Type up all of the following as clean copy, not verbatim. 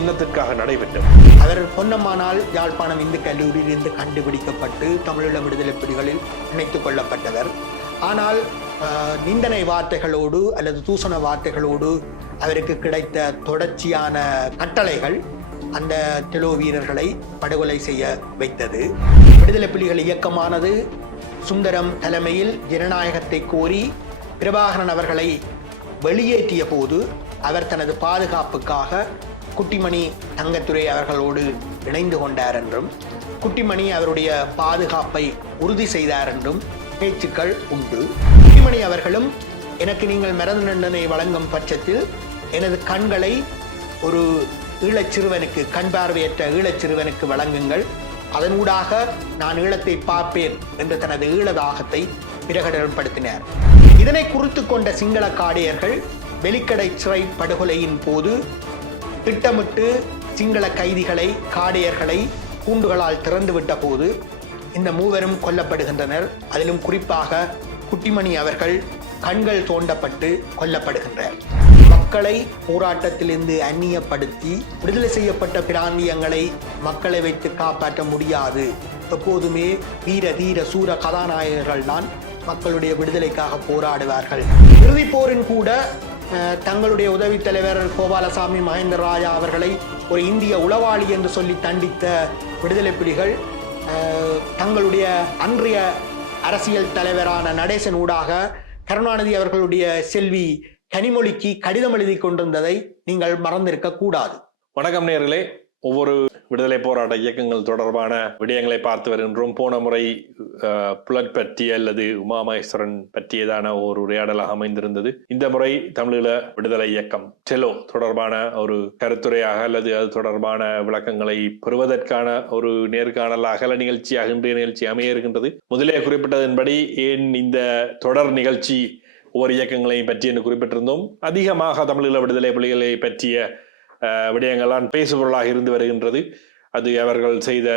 என்னத்திற்காக நடைபெற்றது? அவர் பொன்னம்மானால் யாழ்ப்பாணம் இந்து கல்லூரியிலிருந்து கண்டுபிடிக்கப்பட்டு தமிழீழ விடுதலை புலிகளில் இணைத்துக் கொள்ளப்பட்டவர். ஆனால் நிந்தனை வார்த்தைகளோடு அல்லது தூசண வார்த்தைகளோடு அவருக்கு கிடைத்த தொடர்ச்சியான கட்டளைகள் அந்த டெலோ வீரர்களை படுகொலை செய்ய வைத்தது. விடுதலை புலிகள் இயக்கமானது சுந்தரம் தலைமையில் ஜனநாயகத்தை கோரி பிரபாகரன் அவர்களை வெளியேற்றிய போது அவர் தனது பாதுகாப்புக்காக குட்டிமணி தங்கத்துரை அவர்களோடு இணைந்து கொண்டார் என்றும் குட்டிமணி அவருடைய பாதுகாப்பை உறுதி செய்தார் என்றும் பேச்சுக்கள் உண்டு. குட்டிமணி அவர்களும் எனக்கு நீங்கள் மரண தண்டனை வழங்கும் பட்சத்தில் எனது கண்களை ஒரு ஈழச்சிறுவனுக்கு, கண் பார்வையற்ற ஈழச்சிறுவனுக்கு வழங்குங்கள், அதனூடாக நான் ஈழத்தை பார்ப்பேன் என்று தனது ஈழதாகத்தை பிரகடனப்படுத்தினார். இதனை குறித்து கொண்ட சிங்கள காடையர்கள் வெலிக்கடை சிறை படுகொலையின் போது திட்டமிட்டு சிங்கள கைதிகளை, காடையர்களை கூண்டுகளால் திறந்துவிட்ட போது இந்த மூவரும் கொல்லப்படுகின்றனர். அதிலும் குறிப்பாக குட்டிமணி அவர்கள் கண்கள் தோண்டப்பட்டு கொல்லப்படுகின்றனர். மக்களை போராட்டத்திலிருந்து அந்நியப்படுத்தி விடுதலை செய்யப்பட்ட பிராந்தியங்களை மக்களை வைத்து காப்பாற்ற முடியாது. எப்போதுமே வீர தீர சூர கதாநாயகர்கள் தான் மக்களுடைய விடுதலைக்காக போராடுவார்கள். இறுதிப் போரின் கூட தங்களுடைய உதவி தலைவர் கோபாலசாமி மகேந்திரராஜா அவர்களை ஒரு இந்திய உளவாளி என்று சொல்லி தண்டித்த விடுதலை புலிகள் தங்களுடைய அன்றைய அரசியல் தலைவரான நடேசன் ஊடாக கருணாநிதி அவர்களுடைய செல்வி கனிமொழிக்கு கடிதம் எழுதி கொண்டிருந்ததை நீங்கள் மறந்திருக்க கூடாது. வணக்கம் நேயர்களே, ஒவ்வொரு விடுதலை போராட்ட இயக்கங்கள் தொடர்பான விடயங்களை பார்த்து வருகின்றோம். போன முறை புலட் பற்றி அல்லது உமாமகேஸ்வரன் பற்றியதான ஒரு உரையாடலாக அமைந்திருந்தது. இந்த முறை தமிழீழ விடுதலை இயக்கம் டெலோ தொடர்பான ஒரு கருத்துரையாக அல்லது அது தொடர்பான விளக்கங்களை பெறுவதற்கான ஒரு நேர்காணலாக நிகழ்ச்சியாக இன்றைய நிகழ்ச்சி அமைய இருக்கின்றது. முதலே குறிப்பிட்டதன்படி ஏன் இந்த தொடர் நிகழ்ச்சி ஒவ்வொரு இயக்கங்களையும் பற்றி என்று குறிப்பிட்டிருந்தோம். அதிகமாக தமிழீழ விடுதலை புலிகளை பற்றிய விடயங்கள்லாம் பேசுபொருளாக இருந்து வருகின்றது. அது அவர்கள் செய்த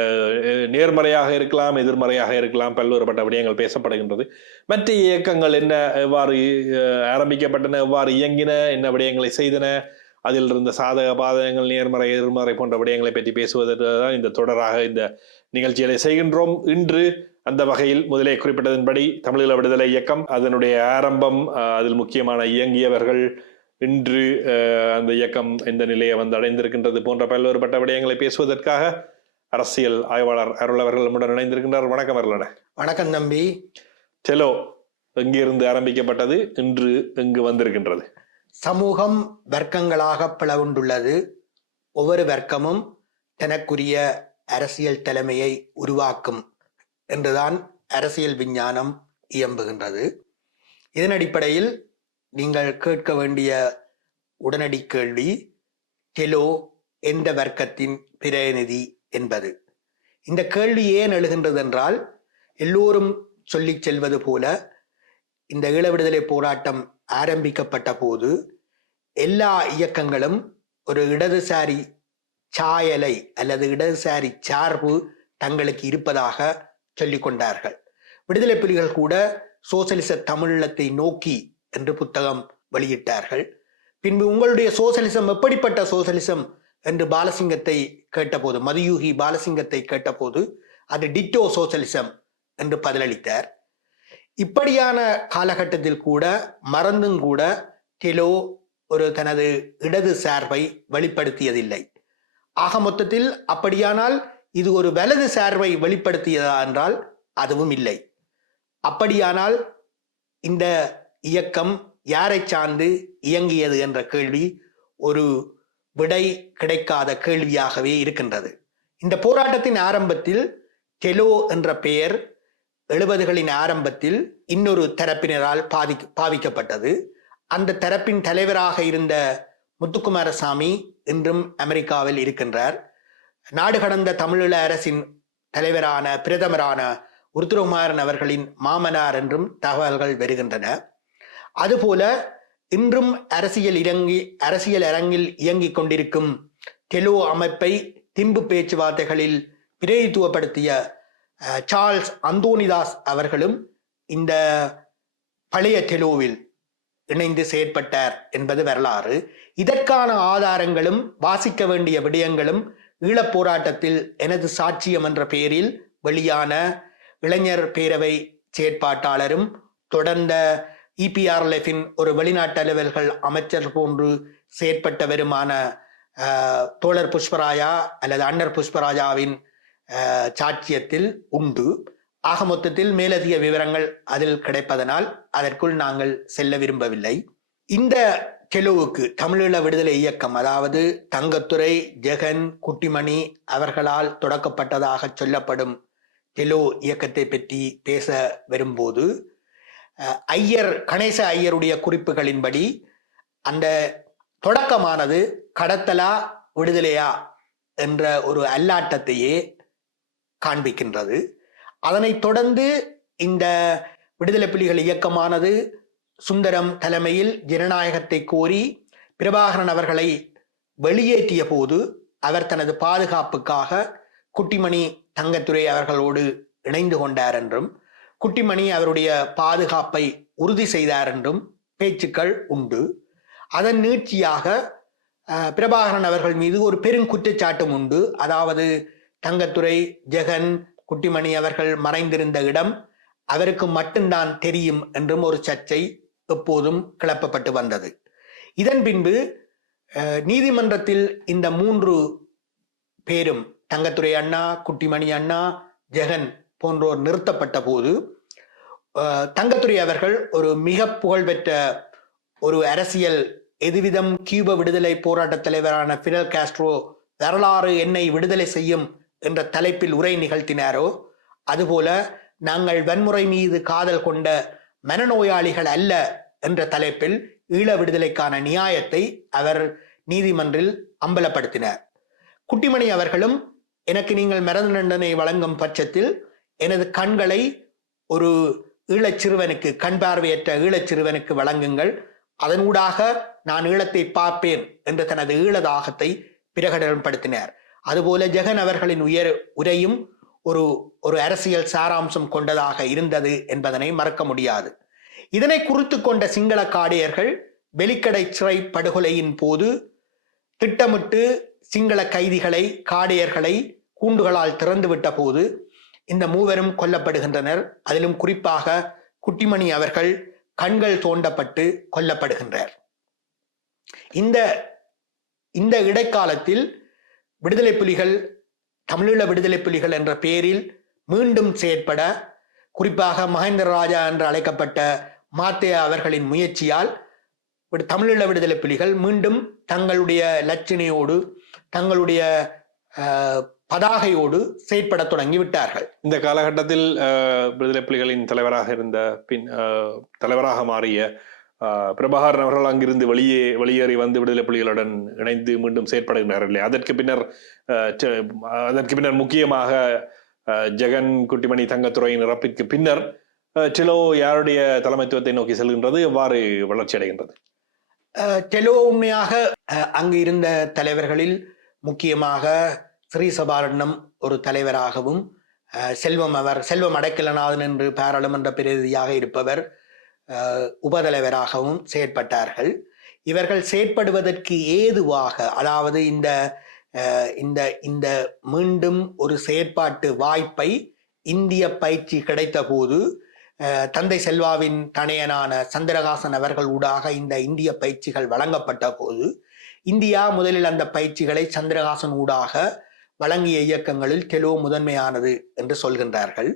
நேர்மறையாக இருக்கலாம், எதிர்மறையாக இருக்கலாம், பல்வேறுபட்ட விடயங்கள் பேசப்படுகின்றது. மற்ற இயக்கங்கள் என்ன, எவ்வாறு ஆரம்பிக்கப்பட்டன, எவ்வாறு இயங்கின, என்ன விடயங்களை செய்தன, அதில் இருந்த சாதக பாதகங்கள், நேர்மறை எதிர்மறை போன்ற விடயங்களை பற்றி பேசுவதற்கு தான் இந்த தொடராக இந்த நிகழ்ச்சிகளை செய்கின்றோம். இன்று அந்த வகையில் முதலே குறிப்பிட்டதன்படி தமிழீழ விடுதலை இயக்கம், அதனுடைய ஆரம்பம், அதில் முக்கியமான இயங்கியவர்கள், இன்று அந்த இயக்கம் எந்த நிலையை வந்து அடைந்திருக்கின்றது போன்ற பல்வேறுபட்ட விடயங்களை பேசுவதற்காக அரசியல் ஆய்வாளர் அருள் அவர்கள் நம்முடன் இணைந்திருக்கின்றார். வணக்கம் அருளன. வணக்கம் தம்பி. டெலோ எங்கிருந்து ஆரம்பிக்கப்பட்டது, இன்று எங்கு வந்திருக்கின்றது? சமூகம் வர்க்கங்களாக பிளவுண்டுள்ளது. ஒவ்வொரு வர்க்கமும் தனக்குரிய அரசியல் தலைமையை உருவாக்கும் என்றுதான் அரசியல் விஞ்ஞானம் இயம்புகின்றது. இதன் அடிப்படையில் நீங்கள் கேட்க வேண்டிய உடனடி கேள்வி, டெலோ எந்த வர்க்கத்தின் பிரதிநிதி என்பது. இந்த கேள்வி ஏன் எழுகின்றது என்றால், எல்லோரும் சொல்லி செல்வது போல இந்த ஈழ விடுதலை போராட்டம் ஆரம்பிக்கப்பட்ட போது எல்லா இயக்கங்களும் ஒரு இடதுசாரி சாயலை அல்லது இடதுசாரி சார்பு தங்களுக்கு இருப்பதாக சொல்லிக் கொண்டார்கள். விடுதலை புலிகள் கூட சோசலிச தமிழீழத்தை நோக்கி என்று புத்தகம் வெளியிட்டார்கள். பின்பு உங்களுடைய சோசலிசம் எப்படிப்பட்ட சோசலிசம் என்று பாலசிங்கத்தை கேட்டபோது, மதியூகி பாலசிங்கத்தை கேட்டபோது அது டிட்டோ சோசலிசம் என்று பதிலளித்தார். இப்படியான காலகட்டத்தில் கூட மறந்தும் கூட டெலோ ஒரு தனது இடது சார்பை வெளிப்படுத்தியதில்லை. ஆக மொத்தத்தில் அப்படியானால் இது ஒரு வலது சார்பை வெளிப்படுத்தியதா என்றால் அதுவும் இல்லை. அப்படியானால் இந்த இயக்கம் யாரை சார்ந்து இயங்கியது என்ற கேள்வி ஒரு விடை கிடைக்காத கேள்வியாகவே இருக்கின்றது. இந்த போராட்டத்தின் ஆரம்பத்தில் டெலோ என்ற பெயர் 70களின் ஆரம்பத்தில் இன்னொரு தரப்பினரால் பாவிக்கப்பட்டது. அந்த தரப்பின் தலைவராக இருந்த முத்துக்குமாரசாமி இன்றும் அமெரிக்காவில் இருக்கின்றார். நாடு கடந்த தமிழீழ அரசின் தலைவரான பிரதமரான உருத்திரகுமாரன் அவர்களின் மாமனார் என்றும் தகவல்கள் வருகின்றன. அதுபோல இன்றும் அரசியல் அரங்கில் இயங்கிக் கொண்டிருக்கும் டெலோ அமைப்பை திம்பு பேச்சுவார்த்தைகளில் பிரதித்துவப்படுத்திய சார்ல்ஸ் அந்தோனிதாஸ் அவர்களும் இந்த பழைய டெலோவில் இணைந்து செயற்பட்டார் என்பது வரலாறு. இதற்கான ஆதாரங்களும் வாசிக்க வேண்டிய விடயங்களும் ஈழப் போராட்டத்தில் எனது சாட்சியம் என்ற பெயரில் வெளியான இளைஞர் பேரவை செயற்பாட்டாளரும் தொடர்ந்த இபிஆர்எல்எஃபின் ஒரு வெளிநாட்டு அலுவல்கள் அமைச்சர் போன்று செயற்பட்டவருமான தோழர் புஷ்பராஜா அல்லது அன்னர் புஷ்பராஜாவின் சாட்சியத்தில் உண்டு. ஆக மொத்தத்தில் மேலதிக விவரங்கள் அதில் கிடைப்பதனால் அதற்குள் நாங்கள் செல்ல விரும்பவில்லை. இந்த கெலுவுக்கு தமிழீழ விடுதலை இயக்கம், அதாவது தங்கத்துரை, ஜெகன், குட்டிமணி அவர்களால் தொடக்கப்பட்டதாக சொல்லப்படும் கெலு இயக்கத்தை பற்றி பேச வரும்போது கணேச ஐயருடைய குறிப்புகளின்படி அந்த தொடக்கமானது கடத்தலா விடுதலையா என்ற ஒரு அல்லாட்டத்தையே காண்பிக்கின்றது. அதனைத் தொடர்ந்து இந்த விடுதலை புலிகள் இயக்கமானது சுந்தரம் தலைமையில் ஜனநாயகத்தை கோரி பிரபாகரன் அவர்களை வெளியேற்றிய போது அவர் தனது பாதுகாப்புக்காக குட்டிமணி தங்கத்துரை அவர்களோடு இணைந்து கொண்டார் என்றும், குட்டிமணி அவருடைய பாதுகாப்பை உறுதி செய்தார் என்றும் பேச்சுக்கள் உண்டு. அதன் நீட்சியாக பிரபாகரன் அவர்கள் மீது ஒரு பெருங்குற்றச்சாட்டும் உண்டு. அதாவது தங்கத்துரை, ஜெகன், குட்டிமணி அவர்கள் மறைந்திருந்த இடம் அவருக்கு மட்டும்தான் தெரியும் என்றும் ஒரு சர்ச்சை எப்போதும் கிளப்பப்பட்டு வந்தது. இதன் பின்பு நீதிமன்றத்தில் இந்த 3 பேரும், தங்கத்துரை அண்ணா, குட்டிமணி அண்ணா, ஜெகன் போன்றோர் நிறுத்தப்பட்ட போது தங்கத்துரை அவர்கள் ஒரு மிக புகழ்பெற்ற ஒரு அரசியல் எதுவிதம் கியூப விடுதலை போராட்ட தலைவரான பிடல் காஸ்ட்ரோ வரலாறு என்னை விடுதலை செய்யும் என்ற தலைப்பில் உரை நிகழ்த்தினாரோ அதுபோல நாங்கள் வன்முறை மீது காதல் கொண்ட மனநோயாளிகள் அல்ல என்ற தலைப்பில் ஈழ விடுதலைக்கான நியாயத்தை அவர் நீதிமன்றில் அம்பலப்படுத்தினார். குட்டிமணி அவர்களும் எனக்கு நீங்கள் மரண தண்டனை வழங்கும் பட்சத்தில் எனது கண்களை ஒரு ஈழச் சிறுவனுக்கு, கண் பார்வையற்ற ஈழச் சிறுவனுக்கு வழங்குங்கள், அதனூடாக நான் ஈழத்தை பார்ப்பேன் என்ற தனது ஈழதாகத்தை பிரகடனப்படுத்தினார். அதுபோல ஜெகன் அவர்களின் உரையும் ஒரு அரசியல் சாராம்சம் கொண்டதாக இருந்தது என்பதனை மறக்க முடியாது. இதனை குறித்து கொண்ட சிங்கள காடையர்கள் வெலிக்கடை சிறை படுகொலையின் போது திட்டமிட்டு சிங்கள கைதிகளை, காடையர்களை கூண்டுகளால் திறந்துவிட்ட போது இந்த 3 கொல்லப்படுகின்றனர். அதிலும் குறிப்பாக குட்டிமணி அவர்கள் கண்கள் தோண்டப்பட்டு கொல்லப்படுகின்றார். இந்த இடைக்காலத்தில் விடுதலை புலிகள், தமிழீழ விடுதலை புலிகள் என்ற பெயரில் மீண்டும் செயற்பட, குறிப்பாக மகேந்திர ராஜா என்று அழைக்கப்பட்ட மாத்தேயா அவர்களின் முயற்சியால் தமிழீழ விடுதலை புலிகள் மீண்டும் தங்களுடைய லட்சணையோடு, தங்களுடைய பதாகையோடு செயற்பட தொடங்கி விட்டார்கள். இந்த காலகட்டத்தில் விடுதலை புலிகளின் தலைவராக மாறிய பிரபாகரன் அவர்கள் அங்கிருந்து வெளியேறி வந்து விடுதலை புலிகளுடன் இணைந்து மீண்டும் செயற்படுகிறார்கள் இல்லையா? அதற்கு பின்னர் முக்கியமாக ஜெகன், குட்டிமணி, தங்கத்துறையின் இறப்பிற்கு பின்னர் டெலோ யாருடைய தலைமைத்துவத்தை நோக்கி செல்கின்றது, எவ்வாறு வளர்ச்சி அடைகின்றது? டெலோ உண்மையாக அங்கு இருந்த தலைவர்களில் முக்கியமாக ஸ்ரீ சபாரட்னம் ஒரு தலைவராகவும், செல்வம் அடைக்கலநாதன் என்று பாராளுமன்ற பிரதிநிதியாக இருப்பவர் உபதலைவராகவும் செயற்பட்டார்கள். இவர்கள் செயற்படுவதற்கு ஏதுவாக, அதாவது இந்த மீண்டும் ஒரு செயற்பாட்டு வாய்ப்பை இந்திய பயிற்சி கிடைத்த போது தந்தை செல்வாவின் தனையனான சந்திரகாசன் அவர்கள் ஊடாக இந்த இந்திய பயிற்சிகள் வழங்கப்பட்ட போது இந்தியா முதலில் அந்த பயிற்சிகளை சந்திரகாசன் ஊடாக வழங்கிய இயக்கங்களில் டெலோ முதன்மையானது என்று சொல்கின்றார்கள்.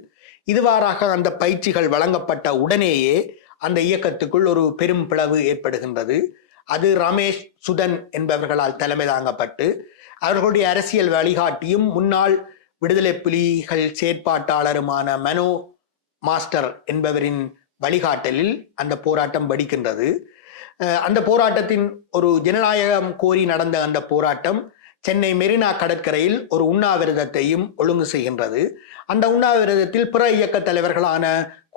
இதுவாறாக அந்த பயிற்சிகள் வழங்கப்பட்ட உடனேயே அந்த இயக்கத்துக்குள் ஒரு பெரும் பிளவு ஏற்படுகின்றது. அது ரமேஷ் சுதன் என்பவர்களால் தலைமை தாங்கப்பட்டு அவர்களுடைய அரசியல் வழிகாட்டியும் முன்னாள் விடுதலை புலிகள் செயற்பாட்டாளருமான மனோ மாஸ்டர் என்பவரின் வழிகாட்டலில் அந்த போராட்டம் வெடிக்கின்றது. அந்த போராட்டத்தின் ஒரு ஜனநாயகம் கோரி நடந்த அந்த போராட்டம் சென்னை மெரினா கடற்கரையில் ஒரு உண்ணாவிரதத்தையும் ஒழுங்கு செய்கின்றது. அந்த உண்ணாவிரதத்தில் பிற இயக்க தலைவர்களான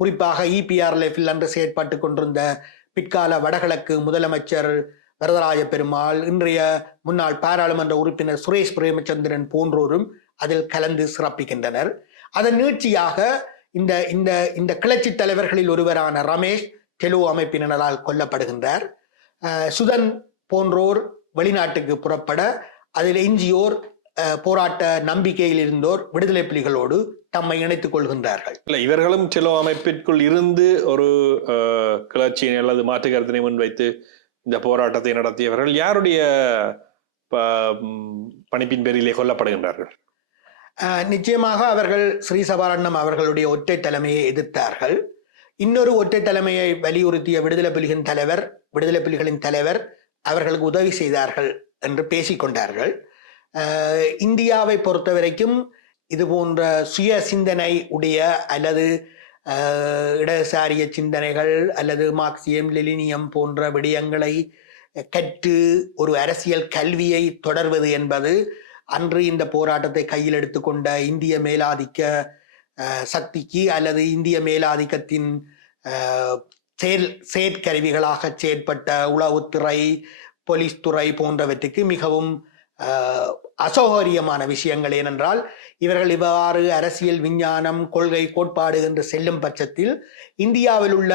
குறிப்பாக இபிஆர்எல்எஃபில் அன்று செயற்பட்டு கொண்டிருந்த பிற்கால வடகிழக்கு முதலமைச்சர் வரதராஜ பெருமாள், இன்றைய முன்னாள் பாராளுமன்ற உறுப்பினர் சுரேஷ் பிரேமச்சந்திரன் போன்றோரும் அதில் கலந்து சிறப்பிக்கின்றனர். அதன் நீட்சியாக இந்த கிளர்ச்சி தலைவர்களில் ஒருவரான ரமேஷ் டெலோ அமைப்பினரால் கொல்லப்படுகின்றார். சுதன் போன்றோர் வெளிநாட்டுக்கு புறப்பட அதில் எஞ்சியோர் போராட்ட நம்பிக்கையில் இருந்தோர் விடுதலை புலிகளோடு தம்மை இணைத்துக் கொள்கின்றார்கள். இல்ல, இவர்களும் டெலோ அமைப்பிற்குள் இருந்து ஒரு கிளர்ச்சியை அல்லது மாற்று கருத்தினை முன்வைத்து இந்த போராட்டத்தை நடத்தியவர்கள் யாருடைய பணிப்பின் பேரிலே கொல்லப்படுகின்றார்கள்? நிச்சயமாக அவர்கள் ஸ்ரீசபாரண்ணம் அவர்களுடைய ஒற்றை தலைமையை எதிர்த்தார்கள். இன்னொரு ஒற்றை தலைமையை வலியுறுத்திய விடுதலை புலிகளின் தலைவர் அவர்களுக்கு உதவி செய்தார்கள் என்று பேசிக்கொண்டார்கள். இந்தியாவை பொறுத்த வரைக்கும் இது போன்ற சுய சிந்தனை உடைய அல்லது இடதுசாரிய சிந்தனைகள் அல்லது மார்க்சியம் லெனினியம் போன்ற விடயங்களை கற்று ஒரு அரசியல் கல்வியை தொடர்வது என்பது அன்று இந்த போராட்டத்தை கையில் எடுத்துக்கொண்ட இந்திய மேலாதிக்க சக்திக்கு அல்லது இந்திய மேலாதிக்கத்தின் செயற்கருவிகளாக செயற்பட்ட உளவுத்துறை, போலீஸ் துறை போன்றவற்றுக்கு மிகவும் அசௌகரியமான விஷயங்கள். ஏனென்றால் இவர்கள் இவ்வாறு அரசியல் விஞ்ஞானம், கொள்கை, கோட்பாடு என்று செல்லும் பட்சத்தில் இந்தியாவில் உள்ள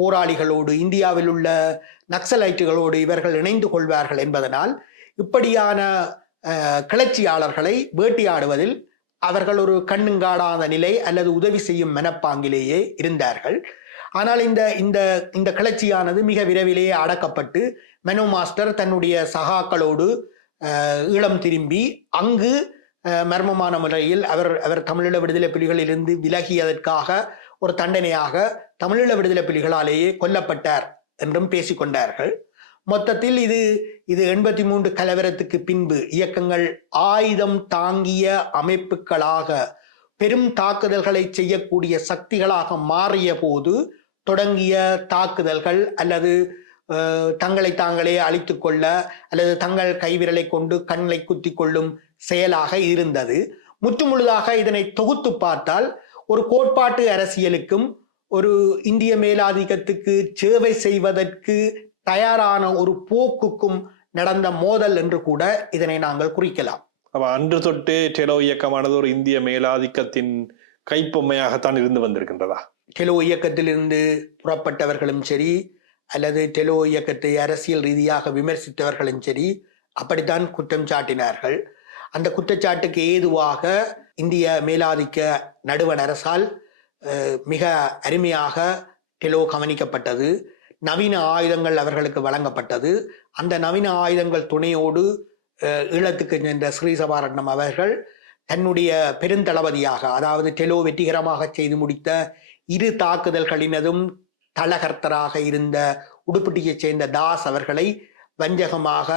போராளிகளோடு, இந்தியாவில் உள்ள நக்சலைட்டுகளோடு இவர்கள் இணைந்து கொள்வார்கள் என்பதனால் இப்படியான கிளர்ச்சியாளர்களை வேட்டையாடுவதில் அவர்கள் ஒரு கண்ணுங்காடாத நிலை அல்லது உதவி செய்யும் மனப்பாங்கிலேயே இருந்தார்கள். ஆனால் இந்த கிளர்ச்சியானது மிக விரைவிலேயே அடக்கப்பட்டு மெனோ மாஸ்டர் தன்னுடைய சகாக்களோடு ஈழம் திரும்பி அங்கு மர்மமான முறையில் அவர் தமிழீழ விடுதலை புலிகளிலிருந்து விலகியதற்காக ஒரு தண்டனையாக தமிழீழ விடுதலை புலிகளாலேயே கொல்லப்பட்டார் என்றும் பேசிக்கொண்டார்கள். மொத்தத்தில் இது 83 கலவரத்துக்கு பின்பு இயக்கங்கள் ஆயுதம் தாங்கிய அமைப்புகளாக பெரும் தாக்குதல்களை செய்யக்கூடிய சக்திகளாக மாறிய போது தொடங்கிய தாக்குதல்கள் அல்லது தங்களை தாங்களே அழித்துக் கொள்ள அல்லது தங்கள் கைவிரலை கொண்டு கண்ணை குத்தி கொள்ளும் செயலாக இருந்தது. முற்றுமுழுதாக இதனை தொகுத்து பார்த்தால் ஒரு கோட்பாட்டு அரசியலுக்கும் ஒரு இந்திய மேலாதிக்கத்துக்கு சேவை செய்வதற்கு தயாரான ஒரு போக்குக்கும் நடந்த மோதல் என்று கூட இதனை நாங்கள் குறிக்கலாம். அன்று தொட்டு டெலோ இயக்கமானது ஒரு இந்திய மேலாதிக்கத்தின் கைப்பொம்மையாகத்தான் இருந்து வந்திருக்கின்றதா? டெலோ இயக்கத்திலிருந்து புறப்பட்டவர்களும் சரி அல்லது டெலோ இயக்கத்தை அரசியல் ரீதியாக விமர்சித்தவர்களும் சரி அப்படித்தான் குற்றம் சாட்டினார்கள். அந்த குற்றச்சாட்டுக்கு ஏதுவாக இந்திய மேலாதிக்க நடுவண் அரசால் மிக அருமையாக டெலோ கவனிக்கப்பட்டது. நவீன ஆயுதங்கள் அவர்களுக்கு வழங்கப்பட்டது. அந்த நவீன ஆயுதங்கள் துணையோடு ஈழத்துக்கு சென்ற ஸ்ரீசபாரட்னம் அவர்கள் தன்னுடைய பெருந்தளபதியாக, அதாவது டெலோ வெற்றிகரமாக செய்து முடித்த 2 தாக்குதல்களினதும் தலகர்த்தராக இருந்த உடுப்பிட்டியைச் சேர்ந்த தாஸ் அவர்களை வஞ்சகமாக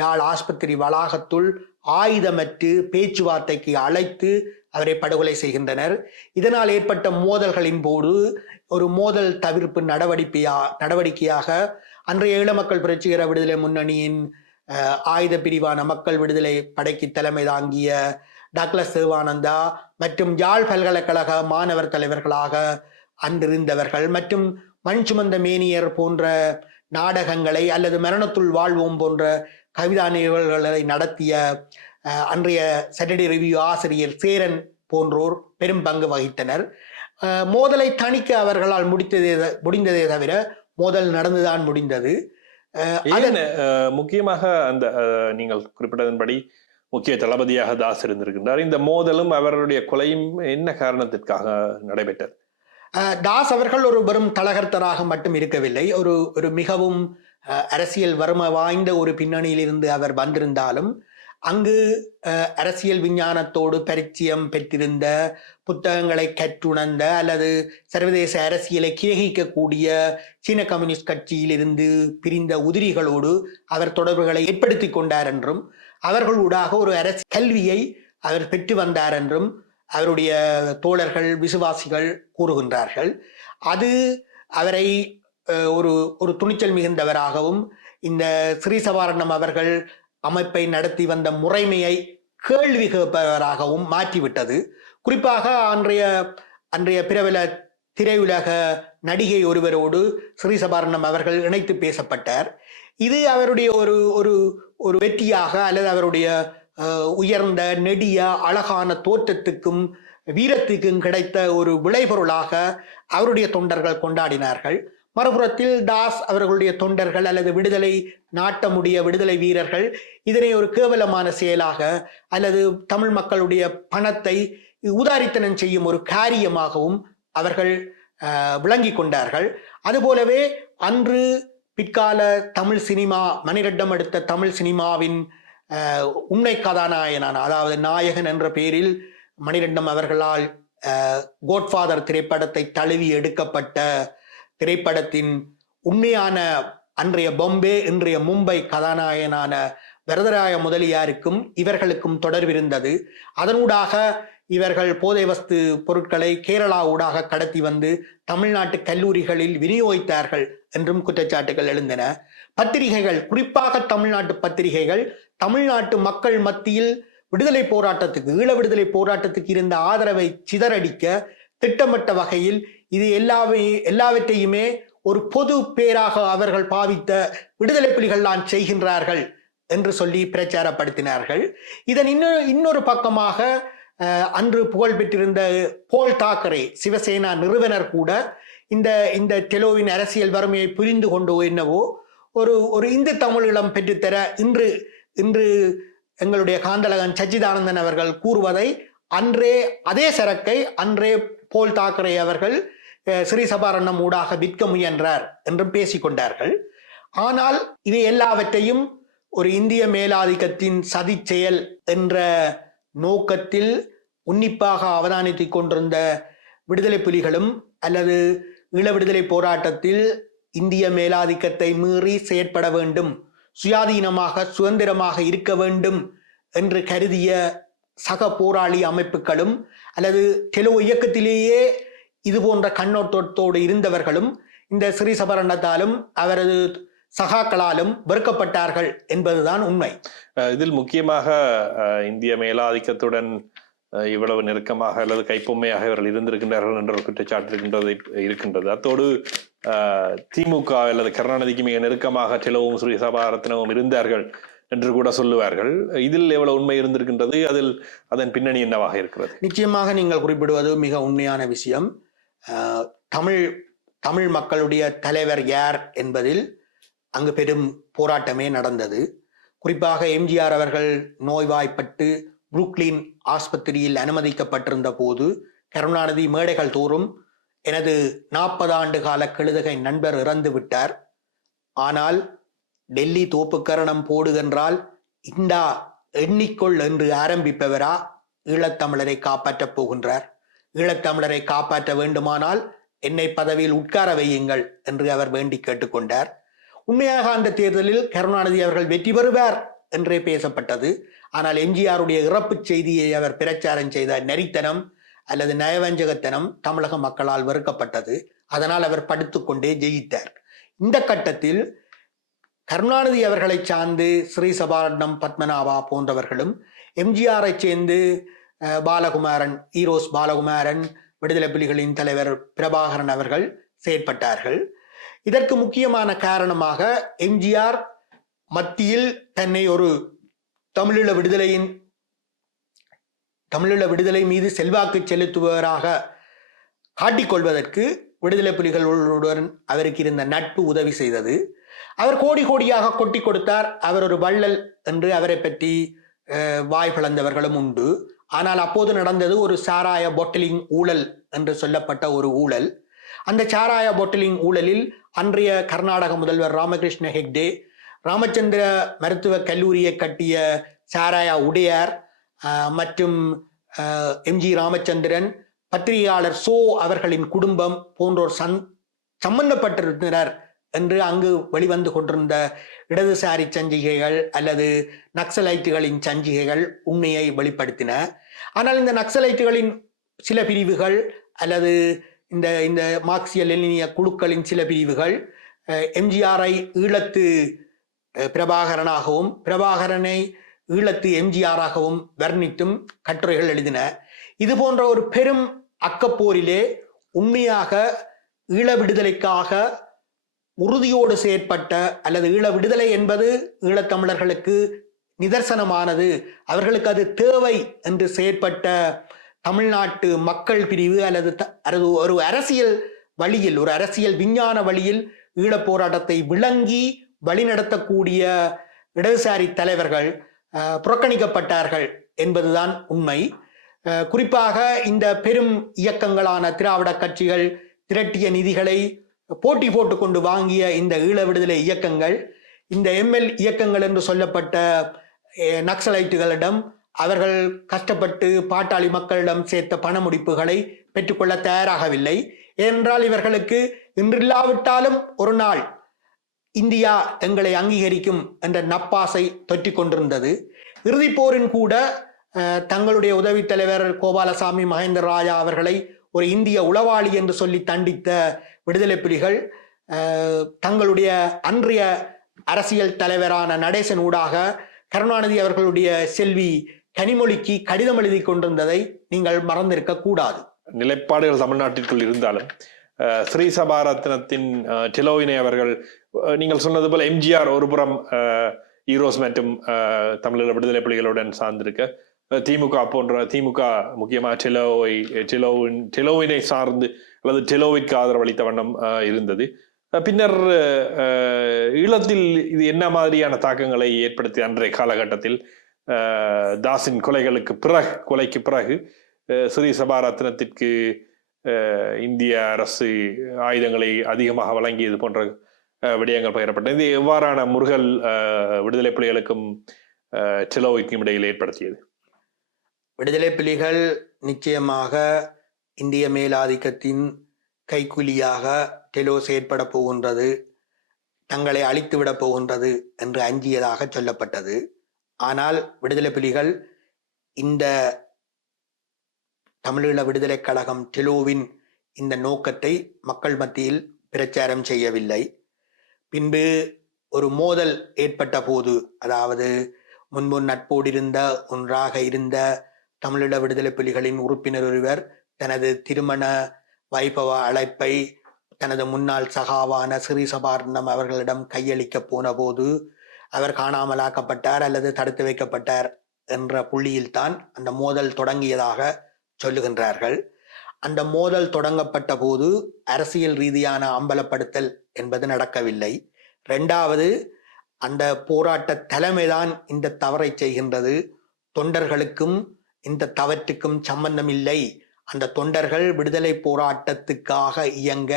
யாழ் ஆஸ்பத்திரி வளாகத்துள் ஆயுதமற்று பேச்சுவார்த்தைக்கு அழைத்து அவரை படுகொலை செய்கின்றனர். இதனால் ஏற்பட்ட மோதல்களின் போது ஒரு மோதல் தவிர்ப்பு நடவடிக்கையாக அன்றைய ஈழ மக்கள் புரட்சிகர விடுதலை முன்னணியின் ஆயுத பிரிவான மக்கள் விடுதலை படைக்கு தலைமை தாங்கிய டக்ளஸ் தேவானந்தா மற்றும் யாழ் பல்கலைக்கழக மாணவர் தலைவர்களாக அன்றிருந்தவர்கள் மற்றும் மண் சுமந்த மேனியர் போன்ற நாடகங்களை அல்லது மரணத்துள் வாழ்வோம் போன்ற கவிதா நிகழ்வுகளை நடத்திய அன்றைய சாட்டர்டே ரிவ்யூ ஆசிரியர் சேரன் போன்றோர் பெரும் பங்கு வகித்தனர். மோதலை தணிக்க அவர்களால் முடிந்ததே தவிர மோதல் நடந்துதான் முடிந்தது. முக்கியமாக அந்த நீங்கள் குறிப்பிட்டதன்படி முக்கிய தளபதியாக தாஸ் இருந்திருக்கின்றார். இந்த மோதலும் அவருடைய கொலையும் என்ன காரணத்திற்காக நடைபெற்றது? தாஸ் அவர்கள் ஒரு வெறும் தலகர்த்தராக மட்டும் இருக்கவில்லை. ஒரு மிகவும் அரசியல் வறுமை வாய்ந்த ஒரு பின்னணியிலிருந்து அவர் வந்திருந்தாலும் அங்கு அரசியல் விஞ்ஞானத்தோடு பரிச்சயம் பெற்றிருந்த, புத்தகங்களை கற்றுணர்ந்த அல்லது சர்வதேச அரசியலை கிரகிக்கக்கூடிய சீன கம்யூனிஸ்ட் கட்சியிலிருந்து பிரிந்த உதிரிகளோடு அவர் தொடர்புகளை ஏற்படுத்தி கொண்டார் என்றும் அவர்களூடாக ஒரு அரசியல் கல்வியை அவர் பெற்று வந்தார் என்றும் அவருடைய தோழர்கள், விசுவாசிகள் கூறுகின்றார்கள். அது அவரை ஒரு துணிச்சல் மிகுந்தவராகவும் இந்த ஸ்ரீசபாரட்னம் அவர்கள் அமைப்பை நடத்தி வந்த முறைமையை கேள்வி கேட்பவராகவும் மாற்றிவிட்டது. குறிப்பாக அன்றைய பிரபல திரையுலக நடிகை ஒருவரோடு ஸ்ரீசபாரட்னம் அவர்கள் இணைத்து பேசப்பட்டார். இது அவருடைய ஒரு வெற்றியாக அல்லது அவருடைய உயர்ந்த நெடிய அழகான தோற்றத்துக்கும் வீரத்துக்கும் கிடைத்த ஒரு விளைபொருளாக அவருடைய தொண்டர்கள் கொண்டாடினார்கள். மறுபுறத்தில் தாஸ் அவர்களுடைய தொண்டர்கள் அல்லது விடுதலை நாட்டமுடைய விடுதலை வீரர்கள் இதனை ஒரு கேவலமான செயலாக அல்லது தமிழ் மக்களுடைய பணத்தை உதாரித்தனம் செய்யும் ஒரு காரியமாகவும் அவர்கள் விளங்கி கொண்டார்கள். அதுபோலவே அன்று பிற்கால தமிழ் சினிமா மணிரட்னம் எடுத்த தமிழ் சினிமாவின் உண்மை கதாநாயகனான, அதாவது நாயகன் என்ற பெயரில் மணிரட்னம் அவர்களால் கோட்ஃபாதர் திரைப்படத்தை தழுவி எடுக்கப்பட்ட திரைப்படத்தின் உண்மையான அன்றைய பொம்பே இன்றைய மும்பை கதாநாயகனான வரதராய முதலியாருக்கும் இவர்களுக்கும் தொடர்பிருந்தது. அதனூடாக இவர்கள் போதை வஸ்து பொருட்களை கேரளா ஊடாக கடத்தி வந்து தமிழ்நாட்டு கல்லூரிகளில் விநியோகித்தார்கள் என்றும் குற்றச்சாட்டுகள் எழுந்தன. பத்திரிகைகள், குறிப்பாக தமிழ்நாட்டு பத்திரிகைகள், தமிழ்நாட்டு மக்கள் மத்தியில் விடுதலை போராட்டத்துக்கு, ஈழ விடுதலை போராட்டத்துக்கு இருந்த ஆதரவை சிதறடிக்க திட்டமிட்ட வகையில் இது எல்லாவற்றையுமே ஒரு பொது பேராக அவர்கள் பாவித்த விடுதலை புலிகள் தான் செய்கின்றார்கள் என்று சொல்லி பிரச்சாரப்படுத்தினார்கள். இதன் இன்னொரு பக்கமாக அன்று புகழ் பெற்றிருந்த போல் தாக்கரே சிவசேனா நிறுவனர் கூட இந்த டெலோவின் அரசியல் வறுமையை புரிந்து கொண்டோ என்னவோ ஒரு இந்து தமிழீழம் பெற்றுத்தர இன்று எங்களுடைய காந்தலகன் சச்சிதானந்தன் அவர்கள் கூறுவதை அதே சரக்கை அன்றே போல் தாக்கரே அவர்கள் ஸ்ரீ சபாரண்ணம் ஊடாக விற்க முயன்றார் என்றும் பேசிக்கொண்டார்கள். ஆனால் இவை எல்லாவற்றையும் ஒரு இந்திய மேலாதிக்கத்தின் சதி செயல் என்ற நோக்கத்தில் உன்னிப்பாக அவதானித்துக் கொண்டிருந்த விடுதலை புலிகளும் அல்லது ஈழ விடுதலை போராட்டத்தில் இந்திய மேலாதிக்கத்தை மீறி செயற்பட வேண்டும், சுயாதீனமாக சுதந்திரமாக இருக்க வேண்டும் என்று கருதிய சக போராளி அமைப்புகளும் அல்லது டெலோ இயக்கத்திலேயே இது போன்ற கண்ணோட்டத்தோடு இருந்தவர்களும் இந்த ஸ்ரீ சபரணத்தாலும் அவரது சகாக்களாலும் வெறுக்கப்பட்டார்கள் என்பதுதான் உண்மை. இதில் முக்கியமாக இந்திய மேலாதிக்கத்துடன் இவ்வளவு நெருக்கமாக அல்லது கைப்பொம்மையாக இவர்கள் இருந்திருக்கின்றார்கள் என்ற ஒரு குற்றச்சாட்டு இருக்கின்றது. அத்தோடு திமுக அல்லது கருணாநிதிக்கு மிக நெருக்கமாக டெலோவும் ஸ்ரீ சபாரத்னவும் இருந்தார்கள் என்று கூட சொல்லுவார்கள். இதில் எவ்வளவு உண்மை இருந்திருக்கின்றது, அதன் பின்னணி என்னவாக இருக்கிறது? நிச்சயமாக நீங்கள் குறிப்பிடுவது மிக உண்மையான விஷயம். தமிழ் மக்களுடைய தலைவர் யார் என்பதில் அங்கு பெரும் போராட்டமே நடந்தது. குறிப்பாக எம்ஜிஆர் அவர்கள் நோய்வாய்ப்பட்டு புரூக்ளின் ஆஸ்பத்திரியில் அனுமதிக்கப்பட்டிருந்த போது கருணாநிதி மேடைகள் தோறும் எனது 40 ஆண்டு கால கெழுதகை நண்பர் இறந்து விட்டார், ஆனால் டெல்லி தோப்புக்கரணம் போடுகின்றால் இந்தா எண்ணிக்கொள் என்று ஆரம்பிப்பவரா ஈழத்தமிழரை காப்பாற்றப் போகின்றார், ஈழத்தமிழரை காப்பாற்ற வேண்டுமானால் என்னை பதவியில் உட்கார வையுங்கள் என்று அவர் வேண்டி கேட்டுக்கொண்டார். உண்மையாக அந்த தேர்தலில் கருணாநிதி அவர்கள் வெற்றி பெறுவார் என்றே பேசப்பட்டது. ஆனால் எம்ஜிஆருடைய இறப்பு செய்தியை அவர் பிரச்சாரம் செய்த நெறித்தனம் அல்லது நயவஞ்சகத்தனம் தமிழக மக்களால் வெறுக்கப்பட்டது. அதனால் அவர் படுத்துக்கொண்டே ஜெயித்தார். இந்த கட்டத்தில் கருணாநிதி அவர்களை சார்ந்து ஸ்ரீ சபாரட்னம், பத்மநாபா போன்றவர்களும் எம்ஜிஆரை சேர்ந்து பாலகுமாரன், ஈரோஸ் பாலகுமாரன், விடுதலை புலிகளின் தலைவர் பிரபாகரன் அவர்கள் செயற்பட்டார்கள். இதற்கு முக்கியமான காரணமாக எம்ஜிஆர் மத்தியில் தன்னை ஒரு தமிழீழ விடுதலை மீது செல்வாக்கு செலுத்துபவராக காட்டிக்கொள்வதற்கு விடுதலை புலிகளுடன் அவருக்கு இருந்த நட்பு உதவி செய்தது. அவர் கோடி கோடியாக கொட்டி கொடுத்தார். அவர் ஒரு வள்ளல் என்று அவரை பற்றி வாய் பிளந்தவர்களும் உண்டு. ஆனால் அப்போது நடந்தது ஒரு சாராய பொட்டலிங் ஊழல் என்று சொல்லப்பட்ட ஒரு ஊழல். அந்த சாராய பொட்டலிங் ஊழலில் அன்றைய கர்நாடக முதல்வர் ராமகிருஷ்ண ஹெக்டே, ராமச்சந்திர மருத்துவக் கல்லூரியை கட்டிய சாராயா உடையார் மற்றும் எம்ஜி ராமச்சந்திரன், பத்திரிகையாளர் சோ அவர்களின் குடும்பம் போன்றோர் சம்பந்தப்பட்டிருந்தனர் என்று அங்கு வெளிவந்து கொண்டிருந்த இடதுசாரி சஞ்சிகைகள் அல்லது நக்சலைட்டுகளின் சஞ்சிகைகள் உண்மையை வெளிப்படுத்தின. ஆனால் இந்த நக்சலைட்டுகளின் சில பிரிவுகள் அல்லது இந்த மார்க்சிய லெனினிய குழுக்களின் சில பிரிவுகள் எம்ஜிஆரை ஈழத்து பிரபாகரனாகவும் பிரபாகரனை ஈழத்து எம்ஜிஆராகவும் வர்ணித்தும் கட்டுரைகள் எழுதின. இது போன்ற ஒரு பெரும் அக்கப்போரிலே உண்மையாக ஈழ விடுதலைக்காக உறுதியோடு செயற்பட்ட அல்லது ஈழ விடுதலை என்பது ஈழத்தமிழர்களுக்கு நிதர்சனமானது, அவர்களுக்கு அது தேவை என்று செயற்பட்ட தமிழ்நாட்டு மக்கள் பிரிவு அல்லது ஒரு அரசியல் வழியில், ஒரு அரசியல் விஞ்ஞான வழியில் ஈழப் போராட்டத்தை விளங்கி வழிநடத்தக்கூடிய இடதுசாரி தலைவர்கள் புறக்கணிக்கப்பட்டார்கள் என்பதுதான் உண்மை. குறிப்பாக இந்த பெரும் இயக்கங்களான திராவிட கட்சிகள் திரட்டிய நிதிகளை போட்டி போட்டுக்கொண்டு வாங்கிய இந்த ஈழ விடுதலை இயக்கங்கள், இந்த எம்எல் இயக்கங்கள் என்று சொல்லப்பட்ட நக்சலைட்டுகளிடம் அவர்கள் கஷ்டப்பட்டு பாட்டாளி மக்களிடம் சேர்த்த பண முடிப்புகளை பெற்றுக்கொள்ள தயாராகவில்லை. ஏனென்றால் இவர்களுக்கு இன்றில்லாவிட்டாலும் ஒரு நாள் இந்தியா எங்களை அங்கீகரிக்கும் என்ற நப்பாசை தொற்றிக் கொண்டிருந்தது. இறுதிப் போரின் கூட தங்களுடைய உதவி தலைவர் கோபாலசாமி மகேந்திர ராஜா அவர்களை ஒரு இந்திய உளவாளி என்று சொல்லி தண்டித்த விடுதலை புலிகள் தங்களுடைய அன்றைய அரசியல் தலைவரான நடேசன் ஊடாக கருணாநிதி அவர்களுடைய செல்வி கனிமொழிக்கு கடிதம் எழுதி கொண்டிருந்ததை நீங்கள் மறந்திருக்க கூடாது. நிலைப்பாடுகள் தமிழ்நாட்டிற்குள் இருந்தாலும் ஸ்ரீ சபாரத்னத்தின் டிலோவினை அவர்கள், நீங்கள் சொன்னது போல எம்ஜிஆர் ஒரு புறம் ஈரோஸ் மற்றும் தமிழீழ விடுதலை புலிகளுடன் சார்ந்திருக்க, திமுக முக்கியமாக டிலோவினை சார்ந்து அல்லது டிலோவிற்கு ஆதரவளித்த வண்ணம் இருந்தது. பின்னர் ஈழத்தில் இது என்ன மாதிரியான தாக்கங்களை ஏற்படுத்தி அன்றைய காலகட்டத்தில் தாஸின் கொலைக்கு பிறகு ஸ்ரீ சபாரத்னத்திற்கு இந்திய அரசு ஆயுதங்களை அதிகமாக வழங்கியது போன்ற விடயங்கள் பகிரப்பட்டது. இது எவ்வாறான முருகல் விடுதலை புலிகளுக்கும் டிலோவிற்கும் இடையில் ஏற்படுத்தியது? விடுதலை புலிகள் நிச்சயமாக இந்திய மேலாதிக்கத்தின் கைக்கூலியாக டெலோ செயற்பட போகின்றது, தங்களை அழித்துவிடப் போகின்றது என்று அஞ்சியதாக சொல்லப்பட்டது. ஆனால் விடுதலை புலிகள் இந்த தமிழீழ விடுதலை கழகம் டெலோவின் இந்த நோக்கத்தை மக்கள் மத்தியில் பிரச்சாரம் செய்யவில்லை. பின்பு ஒரு மோதல் ஏற்பட்ட போது, அதாவது முன்பு நட்போடு இருந்த ஒன்றாக இருந்த தமிழீழ விடுதலை புலிகளின் உறுப்பினர் ஒருவர் தனது திருமண வைபவ அழைப்பை தனது முன்னாள் சகாவான ஸ்ரீ சபாரத்னம் அவர்களிடம் கையளிக்க போன போது அவர் காணாமலாக்கப்பட்டார் அல்லது தடுத்து வைக்கப்பட்டார் என்ற புள்ளியில்தான் அந்த மோதல் தொடங்கியதாக சொல்லுகின்றார்கள். அந்த மோதல் தொடங்கப்பட்ட போது அரசியல் ரீதியான அம்பலப்படுத்தல் என்பது நடக்கவில்லை. இரண்டாவது, அந்த போராட்ட தலைமைதான் இந்த தவறை செய்கின்றது. தொண்டர்களுக்கும் இந்த தவற்றுக்கும் சம்பந்தம் இல்லை. அந்த தொண்டர்கள் விடுதலை போராட்டத்துக்காக இயங்க,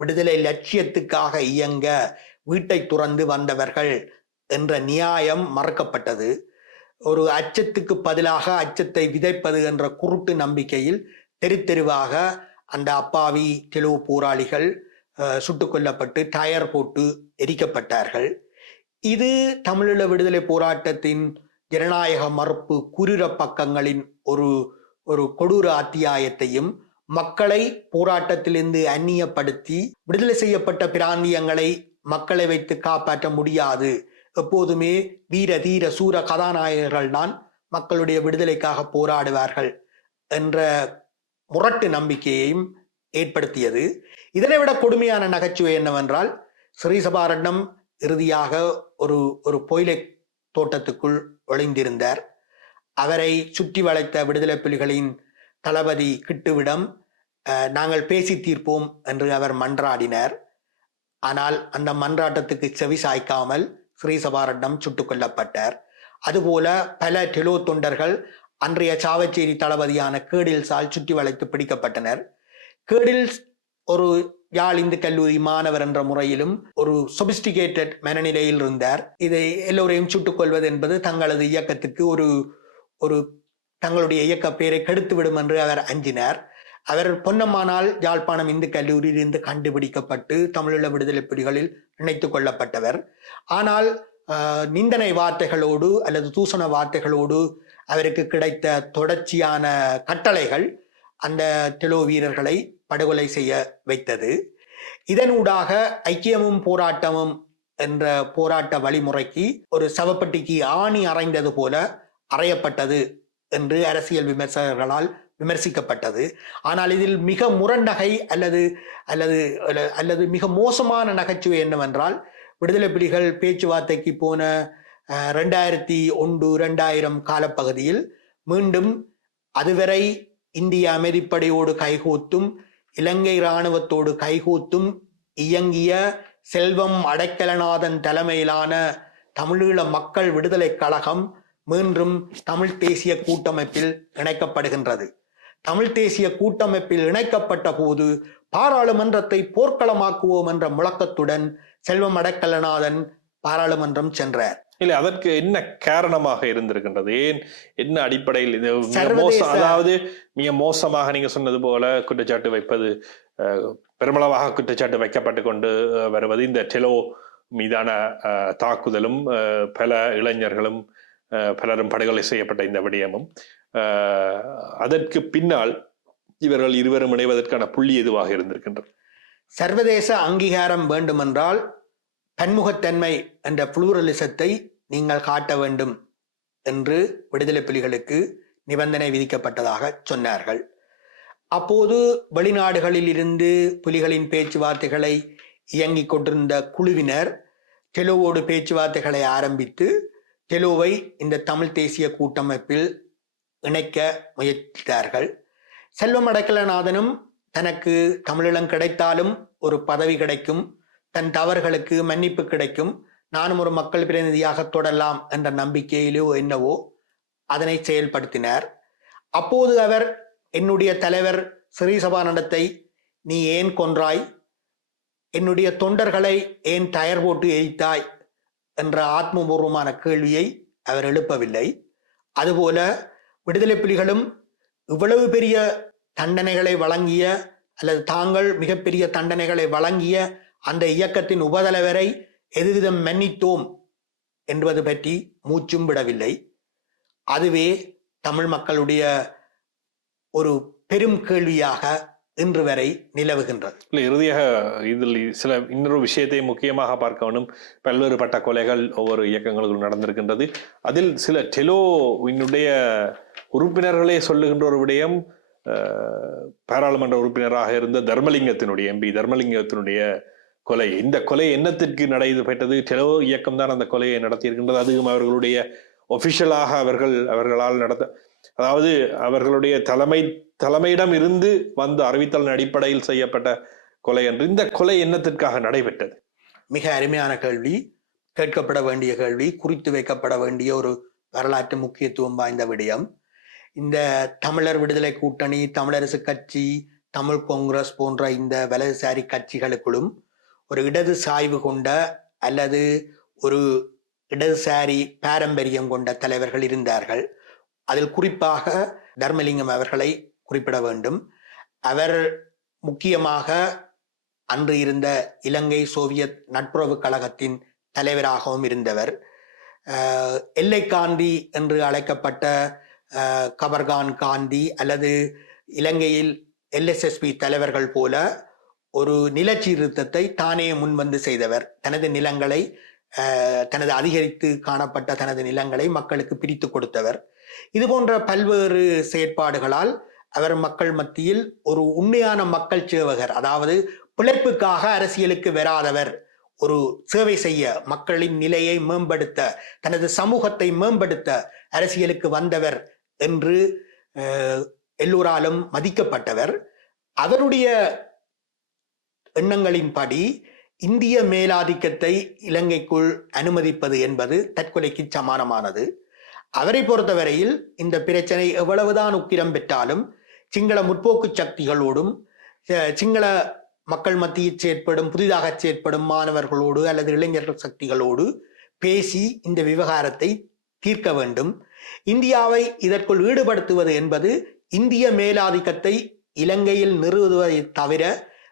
விடுதலை லட்சியத்துக்காக இயங்க வீட்டை துறந்து வந்தவர்கள் என்ற நியாயம் மறக்கப்பட்டது. ஒரு அச்சத்துக்கு பதிலாக அச்சத்தை விதைப்பது என்ற குருட்டு நம்பிக்கையில் தெருவாக அந்த அப்பாவி டெலோ போராளிகள் சுட்டுக் கொல்லப்பட்டு டயர் போட்டு எரிக்கப்பட்டார்கள். இது தமிழீழ விடுதலை போராட்டத்தின் ஜனநாயக மறுப்பு குரூர பக்கங்களின் ஒரு கொடூர அத்தியாயத்தையும், மக்களை போராட்டத்திலிருந்து அந்நியப்படுத்தி விடுதலை செய்யப்பட்ட பிராந்தியங்களை மக்களை வைத்து காப்பாற்ற முடியாது, எப்போதுமே வீர தீர சூர கதாநாயகர்கள் தான் மக்களுடைய விடுதலைக்காக போராடுவார்கள் என்ற முரட்டு நம்பிக்கையையும் ஏற்படுத்தியது. இதனை விட கொடுமையான நகைச்சுவை என்னவென்றால், ஸ்ரீ சபாரத்னம் இறுதியாக ஒரு பொய்லை தோட்டத்துக்குள் ஒளிந்திருந்தார். அவரை சுற்றி வளைத்த விடுதலை புலிகளின் தளபதி கிட்டுவிடம் நாங்கள் பேசி தீர்ப்போம் என்று அவர் மன்றாடினார். ஆனால் அந்த மன்றாட்டத்துக்கு செவி சாய்க்காமல் ஸ்ரீ சபாரத்னம் சுட்டுக் கொல்லப்பட்டார். அதுபோல பல டெலோ தொண்டர்கள் அன்றைய சாவச்சேரி தளபதியான கேடில்ஸால் சுற்றி வளைத்து பிடிக்கப்பட்டனர். கேடில்ஸ் ஒரு யாழ் இந்து கல்லூரி மாணவர் என்ற முறையிலும் ஒரு சொபிஸ்டிகேட்டட் மனநிலையில் இருந்தார். இதை எல்லோரையும் சுட்டுக் கொள்வது என்பது தங்களது இயக்கத்துக்கு ஒரு தங்களுடைய இயக்க பெயரை கெடுத்துவிடும் என்று அவர் அஞ்சினார். அவர் பொன்னம்மானால் யாழ்ப்பாணம் இந்து கல்லூரியில் இருந்து கண்டுபிடிக்கப்பட்டு தமிழீழ விடுதலை புலிகளில் இணைத்துக் கொள்ளப்பட்டவர். ஆனால் நிந்தனை வார்த்தைகளோடு அல்லது தூசண வார்த்தைகளோடு அவருக்கு கிடைத்த தொடர்ச்சியான கட்டளைகள் அந்த டெலோ வீரர்களை படுகொலை செய்ய வைத்தது. இதனூடாக ஐக்கியமும் போராட்டமும் என்ற போராட்ட வழிமுறைக்கு ஒரு சவப்பட்டிக்கு ஆணி அறைந்தது போல அறையப்பட்டது என்று அரசியல் விமர்சகர்களால் விமர்சிக்கப்பட்டது. ஆனால் இதில் மிக முரண்டகை அல்லது அல்லது அல்லது மிக மோசமான நகைச்சுவை என்னவென்றால், விடுதலை புலிகள் பேச்சுவார்த்தைக்கு போன 2001-2000 காலப்பகுதியில் மீண்டும் அதுவரை இந்திய அமைதிப்படையோடு கைகோத்தும் இலங்கை இராணுவத்தோடு கைகூத்தும் இயங்கிய செல்வம் அடைக்கலநாதன் தலைமையிலான தமிழீழ மக்கள் விடுதலை கழகம் மீண்டும் தமிழ் தேசிய கூட்டமைப்பில் இணைக்கப்படுகின்றது. தமிழ் தேசிய கூட்டமைப்பில் இணைக்கப்பட்ட போது பாராளுமன்றத்தை போர்க்களமாக்குவோம் என்ற முழக்கத்துடன் செல்வம் அடைக்கலநாதன் பாராளுமன்றம் சென்றார். இல்லை, அதற்கு என்ன காரணமாக இருந்திருக்கின்றது? ஏன், என்ன அடிப்படையில் இது அதாவது மிக மோசமாக நீங்க சொன்னது போல குற்றச்சாட்டு வைப்பது, பெருமளவாக குற்றச்சாட்டு வைக்கப்பட்டு கொண்டு வருவது, இந்த டெலோ மீதான தாக்குதலும் பல இளைஞர்களும் பலரும் படுகொலை செய்யப்பட்ட இந்த விடயமும், அதற்கு பின்னால் இவர்கள் இருவரும் இணைவதற்கான புள்ளி எதுவாக இருந்திருக்கின்றது? சர்வதேச அங்கீகாரம் வேண்டுமென்றால் பன்முகத்தன்மை என்ற புளூரலிசத்தை நீங்கள் காட்ட வேண்டும் என்று விடுதலை புலிகளுக்கு நிபந்தனை விதிக்கப்பட்டதாக சொன்னார்கள். அப்போது வெளிநாடுகளில் இருந்து புலிகளின் பேச்சுவார்த்தைகளை இயங்கிக் கொண்டிருந்த குழுவினர் டெலோவோடு பேச்சுவார்த்தைகளை ஆரம்பித்து டெலோவை இந்த தமிழ் தேசிய கூட்டமைப்பில் இணைக்க முயற்சித்தார்கள். செல்வம் அடைக்கலநாதனும் தனக்கு தமிழீழம் கிடைத்தாலும் ஒரு பதவி கிடைக்கும், தன் தவறுகளுக்கு மன்னிப்பு கிடைக்கும், நானும் ஒரு மக்கள் பிரதிநிதியாக தொடரலாம் என்ற நம்பிக்கையிலோ என்னவோ அதனை செயல்படுத்தினார். அப்போது அவர் என்னுடைய தலைவர் ஸ்ரீசபானந்தத்தை நீ ஏன் கொன்றாய், என்னுடைய தொண்டர்களை ஏன் டயர் போட்டு எரித்தாய் என்ற ஆத்மபூர்வமான கேள்வியை அவர் எழுப்பவில்லை. அதுபோல விடுதலை புலிகளும் இவ்வளவு பெரிய தண்டனைகளை வழங்கிய அல்லது தாங்கள் மிகப்பெரிய தண்டனைகளை வழங்கிய அந்த இயக்கத்தின் உபதலைவரை எதுவிதம் மன்னித்தோம் என்பது பற்றி மூச்சும் விடவில்லை. அதுவே தமிழ் மக்களுடைய ஒரு பெரும் கேள்வியாக இன்று வரை நிலவுகின்றது. இல்லை, இறுதியாக இதில் சில இன்னொரு விஷயத்தை முக்கியமாக பார்க்க வேண்டும். பல்வேறுபட்ட கொலைகள் ஒவ்வொரு இயக்கங்களுக்கும் நடந்திருக்கின்றது. அதில் சில டெலோவினுடைய உறுப்பினர்களே சொல்லுகின்ற ஒரு விடயம், பாராளுமன்ற உறுப்பினராக இருந்த தர்மலிங்கத்தினுடைய எம்பி தர்மலிங்கத்தினுடைய கொலை. இந்த கொலை என்னத்திற்கு நடைபெற்றது? டெலோ இயக்கம் தான் அந்த கொலையை நடத்தியிருக்கின்றது. அதுவும் அவர்களுடைய ஒபிஷியலாக அவர்களால் அதாவது அவர்களுடைய தலைமையிடம் இருந்து வந்த அறிவித்தலின் அடிப்படையில் செய்யப்பட்ட கொலை என்று. இந்த கொலை என்னத்திற்காக நடைபெற்றது? மிக அருமையான கேள்வி, கேட்கப்பட வேண்டிய கேள்வி, குறித்து வைக்கப்பட வேண்டிய ஒரு வரலாற்று முக்கியத்துவம் வாய்ந்த விடயம். இந்த தமிழர் விடுதலை கூட்டணி, தமிழரசு கட்சி, தமிழ் காங்கிரஸ் போன்ற இந்த வலதுசாரி கட்சிகளுக்குள்ளும் ஒரு இடது சாய்வு கொண்ட அல்லது ஒரு இடதுசாரி பாரம்பரியம் கொண்ட தலைவர்கள் இருந்தார்கள். அதில் குறிப்பாக தர்மலிங்கம் அவர்களை குறிப்பிட வேண்டும். அவர் முக்கியமாக அன்று இருந்த இலங்கை சோவியத் நட்புறவு கழகத்தின் தலைவராகவும் இருந்தவர். எல்லை காந்தி என்று அழைக்கப்பட்ட கபர்கான் காந்தி அல்லது இலங்கையில் LSSP தலைவர்கள் போல ஒரு நிலச்சீர்திருத்தத்தை தானே முன்வந்து செய்தவர். தனது நிலங்களை, தனது அதிகரித்து காணப்பட்ட தனது நிலங்களை மக்களுக்கு பிரித்து கொடுத்தவர். இது போன்ற பல்வேறு செயற்பாடுகளால் அவர் மக்கள் மத்தியில் ஒரு உண்மையான மக்கள் சேவகர், அதாவது பிழைப்புக்காக அரசியலுக்கு வராதவர், ஒரு சேவை செய்ய, மக்களின் நிலையை மேம்படுத்த, தனது சமூகத்தை மேம்படுத்த அரசியலுக்கு வந்தவர் என்று எல்லோராலும் மதிக்கப்பட்டவர். அவருடைய எண்ணங்களின்படி இந்திய மேலாதிக்கத்தை இலங்கைக்குள் அனுமதிப்பது என்பது தற்கொலைக்கு சமானமானது. அவரை பொறுத்தவரையில் இந்த பிரச்சனை எவ்வளவுதான் உக்கிரம் பெற்றாலும் சிங்கள முற்போக்கு சக்திகளோடும் சிங்கள மக்கள் மத்தியில் செயற்படும், புதிதாக செயற்படும் மாணவர்களோடு அல்லது இளைஞர்கள் சக்திகளோடு பேசி இந்த விவகாரத்தை தீர்க்க வேண்டும். இந்தியாவை இதற்குள் ஈடுபடுத்துவது என்பது இந்திய மேலாதிக்கத்தை இலங்கையில் நிறுவுவதை தவிர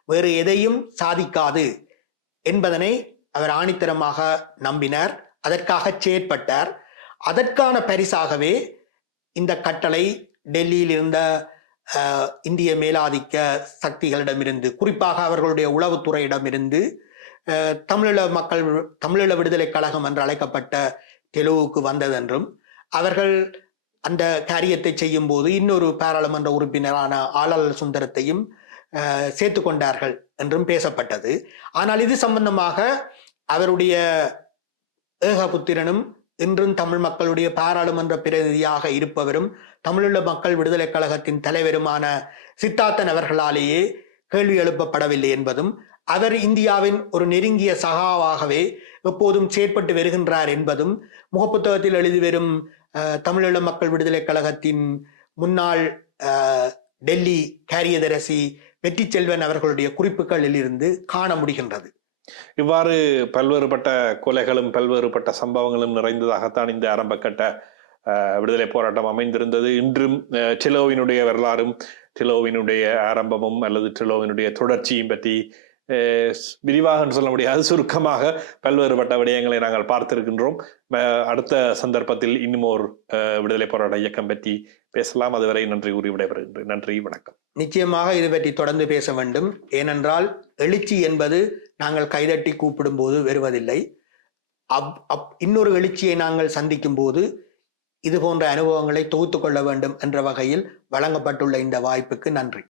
வேறு எதையும் சாதிக்காது என்பதனை அவர் ஆணித்தரமாக நம்பினார். அதற்காக செயற்பட்டார். அதற்கான பரிசாகவே இந்த கட்டளை டெல்லியில் இருந்த இந்திய மேலாதிக்க சக்திகளிடமிருந்து, குறிப்பாக அவர்களுடைய உளவுத்துறையிடமிருந்து தமிழீழ விடுதலை கழகம் என்று அழைக்கப்பட்ட டெலோவுக்கு வந்ததென்றும், அவர்கள் அந்த காரியத்தை செய்யும் போது இன்னொரு பாராளுமன்ற உறுப்பினரான ஆளாளர் சுந்தரத்தையும் சேர்த்து கொண்டார்கள் என்றும் பேசப்பட்டது. ஆனால் இது சம்பந்தமாக அவருடைய ஏகபுத்திரனும் இன்றும் தமிழ் மக்களுடைய பாராளுமன்ற பிரதிநிதியாக இருப்பவரும் தமிழீழ மக்கள் விடுதலை கழகத்தின் தலைவருமான சித்தார்த்தன் அவர்களாலேயே கேள்வி எழுப்பப்படவில்லை என்பதும், அவர் இந்தியாவின் ஒரு நெருங்கிய சகாவாகவே எப்போதும் செயற்பட்டு வருகின்றார் என்பதும், முகப்புத்தகத்தில் எழுதி வரும் தமிழீழ மக்கள் விடுதலை கழகத்தின் முன்னாள் டெல்லி காரியதரிசி வெற்றி செல்வன் அவர்களுடைய குறிப்புகளில் இருந்து காண முடிகின்றது. இவ்வாறு பல்வேறுபட்ட கொலைகளும் பல்வேறுபட்ட சம்பவங்களும் நிறைந்ததாகத்தான் இந்த ஆரம்பகட்ட விடுதலை போராட்டம் அமைந்திருந்தது. இன்றும் டிலோவினுடைய வரலாறும் டிலோவினுடைய ஆரம்பமும் அல்லது டிலோவினுடைய தொடர்ச்சியும் பற்றி விரிவாக சொல்ல முடியாது, சுருக்கமாக பல்வேறுபட்ட விடயங்களை நாங்கள் பார்த்திருக்கின்றோம். அடுத்த சந்தர்ப்பத்தில் இன்னும் ஒரு விடுதலை போராட்ட இயக்கம் பற்றி பேசலாம். அதுவரை நன்றி கூறி விடைபெறுகின்றேன். நன்றி, வணக்கம். நிச்சயமாக இது பற்றி தொடர்ந்து பேச வேண்டும். ஏனென்றால் எழுச்சி என்பது நாங்கள் கைதட்டி கூப்பிடும் போது வருவதில்லை. இன்னொரு எழுச்சியை நாங்கள் சந்திக்கும் போது இது போன்ற அனுபவங்களை தொகுத்து கொள்ள வேண்டும் என்ற வகையில் வழங்கப்பட்டுள்ள இந்த வாய்ப்புக்கு நன்றி.